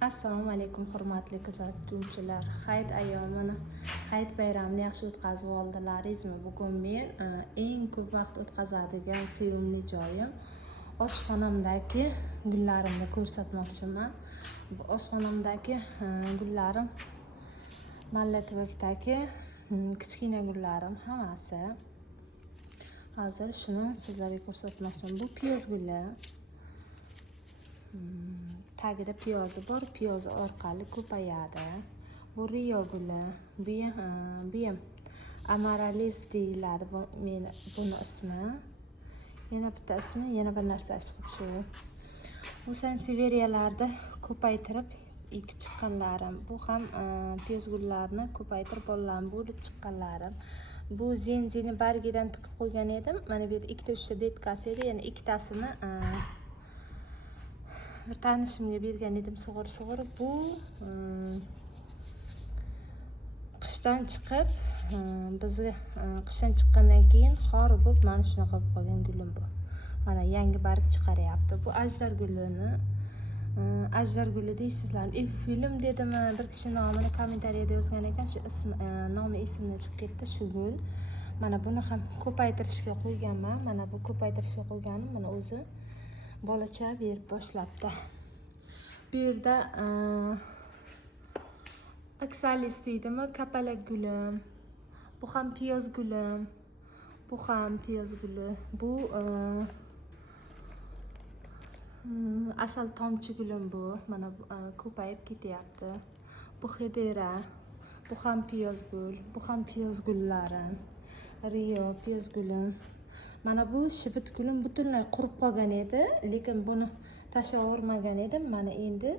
Assalomu alaykum hurmatli kuzatuvchilar. Hayit ayyomini, hayit bayramini yaxshi o'tkazib oldilaringizmi? Bugun men eng ko'p vaqt o'tkazadigan sevimli joyim oshxonamdagi gullarimni ko'rsatmoqchiman. Bu oshxonamdagi gullarim mallatvokdagi kichkina gullarim hammasi. Hozir shuni sizlarga ko'rsatmoqchiman. Bu piyoz guli. Tagida piyozi bor, piyozi orqali ko'payadi. Bu Rio guli, bu ham amaralis deyiladi buni ismi. Yana bitta ismi, yana bir narsa chiqib shu. Bu sanseveriyalarda ko'paytirib ekib chiqqanlarim. Bu ham piyoz gullarini ko'paytirib bolalarni bo'lib chiqqanlarim. Bu zenzini bargidan tiqib qo'ygan edim. Mana bu yerda ikkita uchta detkasi edi, yana ikkitasini bir tanishimga bergan edim sug'urib. Bu qishdan chiqib, bizga qishdan chiqqandan keyin xor bo'lib mana shunaqa bo'lib qolgan gulim bu. Mana yangi barg chiqaryapti. Bu ajdar gulini, ajdar guli deysizlar. Film dedimi, bir kishi nomini kommentariyada yozgan ekan, shu ism nomi esimdan chiqib ketdi, shu gul. Mana buni ham ko'paytirishga qo'yganman. Mana bu ko'paytirishga qo'yganim, mana o'zi bolacha berib boshlabdi. Bu yerda aksalis deydimi, kapalak gulim. Bu ham piyoz gulim. Bu ham piyoz guli. Bu asal tomchi gulim bu. Mana ko'payib ketyapti. Bu xedera. Bu ham piyoz gul. Bu ham piyoz gullarim. Rio piyoz gulim. Mana bu shibit gulim butunlay qurib qolgan edi, lekin buni tashlab yubormagan edim. Mana endi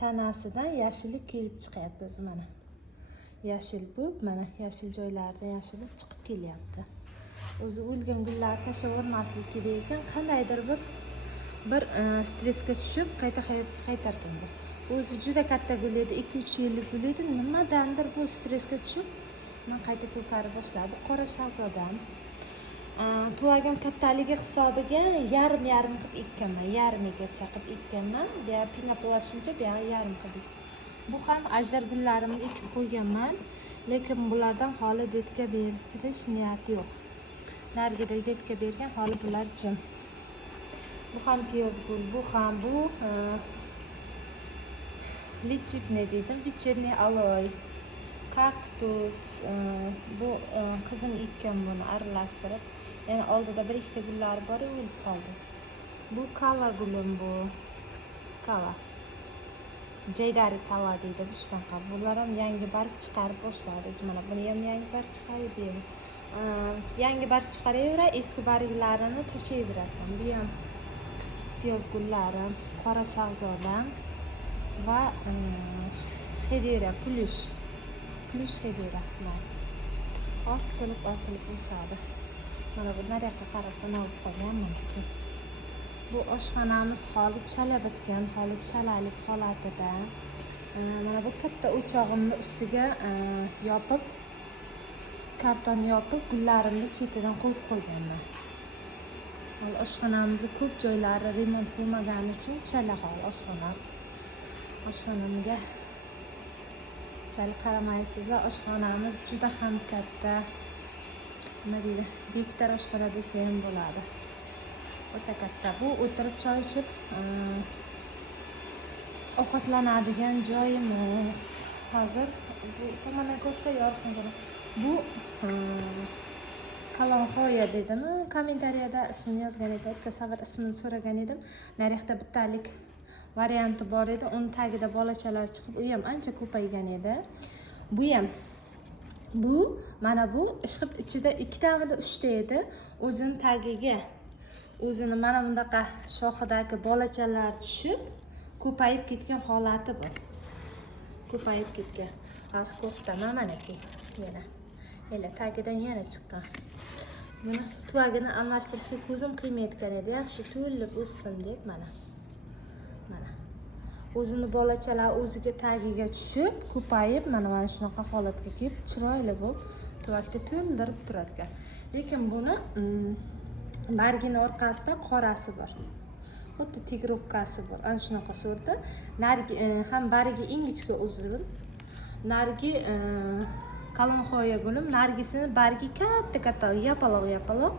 tanasidan yashillik kelib chiqyapti o'zi mana. Yashil bu, mana yashil joylaridan yashilib chiqib kelyapti. O'zi o'lgan gullarni tashlab yubormaslik kerak ekan, qandaydir bir stressga tushib, qayta hayotga qaytargan bu. O'zi juda katta gul edi, 2-3 yillik gul edi. Nimadandir bu stressga tushib, men qayta ko'karib boshladi. Qora shahzodam. Tuvagim kattaligi hisobiga yarim qilib ekkanman, yarmigacha qilib ekkanman. Bu yer pinaplashuncha, bu yer yarim qilib. Bu ham ajdar gullarimni ekib qo'yganman, lekin bulardan holi detka berish niyati yo'q. Nargida detka bergan, holi bular jim. Bu ham piyoz gul, bu ham bu lichipne deydim, вечерний aloy, kaktus. Bu qizim ekkan buni aralashtirib. Yani oldida bir ikkita gullar bor, o'lib qoldi. Bu kala gulim bu. Kala. Jaydari kala deydi bu shunaqa. Bular ham yangi barg chiqarib boshladi. Mana buni ham yangi barg chiqarib edi. Yangi barg chiqaraveradi, eski barglarini tashlayveradi. Bu ham piyoz gullari, qora shahzodam va xedera, plush xedera. Osilib o'sadi. Mana bu naryoqqa qarab olib qolganman. Bu oshxonamiz holi chala bitgan, holi chalalik holatida. Mana bu katta o'chog'imni ustiga yopib, karton yopib, gullarimni chetidan qo'yib qo'yganman. Oshxonamizning ko'p joylari remont bo'lmagani uchun chala hol oshxonam. Oshxonamga chal qaramaysizlar, oshxonamiz juda ham katta. Nima deydi? Gektar oshxona desa ham bo'ladi. O'ta katta. Bu o'tirib choy ichib ovqatlanadigan joyimiz. Hozir bu tomondan ko'rsa yorqin. Bu Kalonxoya dedimi? Kommentariyada ismini yozgan edim. Tasavvur ismini so'ragan edim. Naryoqda bittalik varianti bor edi. Uni tagida bolachalar chiqib, u ham ancha ko'paygan edi. Bu mana bu ishqib ichida 2 tamida 3 ta edi. O'zini tagiga o'zini mana bundaqa shoxidagi bolachalar tushib ko'payib ketgan holati bu. Ko'payib ketgan. Hozir ko'rsataman manaki. Yana tagidan yana chiqqan. Buni tuvagini almashtirishga ko'zim qiymayotgan edi. Yaxshi to'lib o'ssin deb mana. O'zini bolachalar o'ziga tagiga tushib, ko'payib mana shunaqa holatga kelib, chiroyli bo'lib tuvakda to'ldirib turar ekan. Lekin buni bargini orqasida qorasi bor. xuddi tigrovkasi bor. Ana shunaqa sorti. Narigi ham barigi ingichka uzun. Narigi qalin gulim, narigisini barigi katta yapaloq.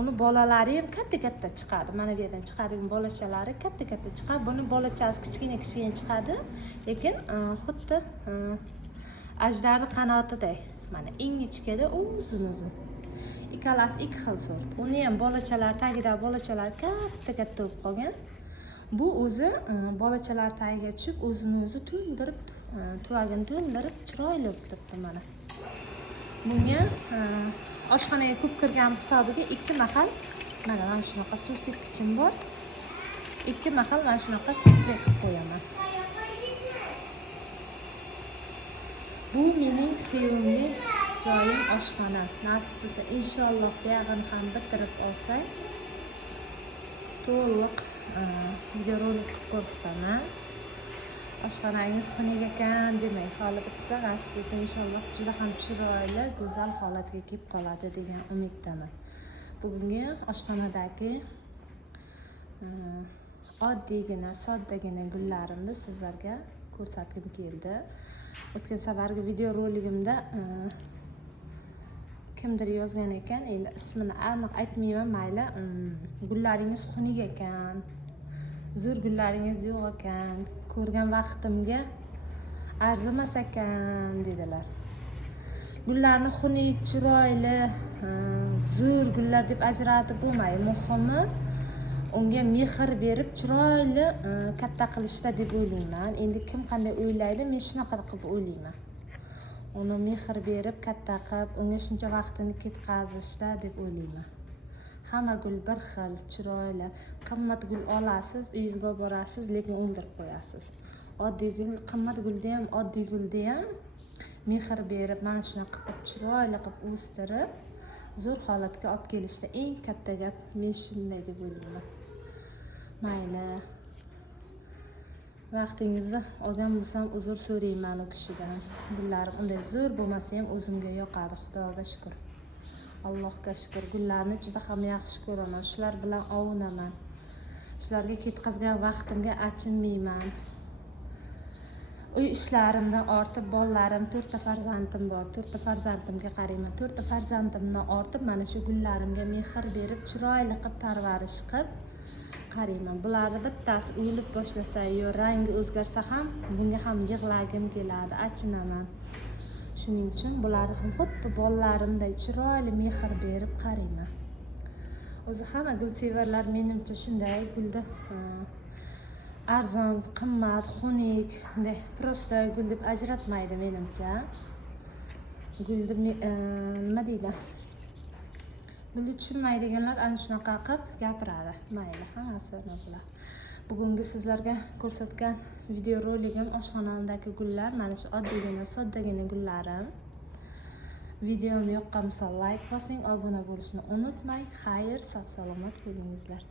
Uni bolalari ham katta chiqadi. Mana bu yerdan chiqadigan bolachalari katta chiqadi. Buni bolachasi kichkina chiqadi, lekin xuddi ajdarning qanotiday. Mana ingichkada uzun. Ikkalasi ikki xil sort. Uni ham bolachalar tagida bolachalar katta bo'lib qolgan. Bu o'zi bolachalar tagiga tushib, o'zini to'ldirib, tuvagini to'ldirib chiroyli bo'lib turibdi mana. Bunga oshxonaga ko'p kirgan hisobiga 2 mahal mana shunaqa suv sepkichim bor. 2 mahal mana shunaqa spray qilib qo'yaman. Bu mening sevimli joyim oshxona. Nasib bo'lsa inshaalloh buyog'ini ham bitirib olsak, to'liq videorolik qilib ko'rsataman. Oshxonangiz xunuk ekan demang, hali bitta nasib bo'lsa inshaalloh juda ham chiroyli, go'zal holatga kelib qoladi degan umiddaman. Bugungi oshxonadagi oddiygina, soddagina gullarimni sizlarga ko'rsatgim keldi. O'tgan safargi videoroligimda kimdir yozgan ekan, endi ismini aniq aytmayman, mayli. Gullaringiz xunuk ekan, zo'r gullaringiz yo'q ekan, ko'rgan vaqtimga arzimas ekan dedilar. Gullarni xunuk, chiroyli, zo'r gullar deb ajratib bo'lmaydi. Muhimi unga mehr berib, chiroyli katta qilishda deb o'ylayman. Endi kim qanday o'ylaydi, men shunaqa qilib o'ylayman. Uni mehr berib, katta qilib, unga shuncha vaqtini ketkazishda deb o'ylayman. Hamma gul bir xil, chiroyli. Qimmat gul olasiz, uyingizga borasiz, lekin o'ldirib qo'yasiz. Oddiy gul, qimmat gulda ham, oddiy gulda ham mehr berib, mana shunaqa qilib chiroyli qilib o'stirib, zo'r holatga olib kelishda eng katta gap men shunday deb o'ylayman. Mayli. Vaqtingizni olgan bo'lsam, uzr so'rayman u kishidan. Gullarim unday zo'r bo'lmasa ham o'zimga yoqadi, Xudoga shukr. Allohga shukr. Gullarni juda ham yaxshi ko'raman. Shular bilan ovunaman. Shularga ketkazgan vaqtimga achinmayman. Uy ishlarimdan ortib bolalarim, 4 ta farzandim bor. 4 ta farzandimga qarayman. 4 ta farzandimdan ortib mana shu gullarimga mehr berib, chiroyli qilib parvarish qilib qarayman. Bularni bittasi o'yilib boshlasa yo rangi o'zgarsa ham bunga ham yig'lagim keladi, achinaman. Shuning uchun bularni ham xuddi bolalarimday chiroyli mehr berib qarayman. O'zi hamma gul sevarlar menimcha shunday gulda arzon, qimmat, xunuk, bunday prosta gul deb ajratmaydi menimcha. Gulni nima deydi? Gulni tushunmaydiganlar ana shunaqa qilib gapiradi. Mayli, hammasi nima. Bugungi sizlarga ko'rsatgan videoroligim oshxonamdagi gullar, mana shu oddiygina, soddagina gullarim. Videom yoqqan bo'lsa like bosing, obuna bo'lishni unutmang. Xayr, sog' salomat bo'lingizlar.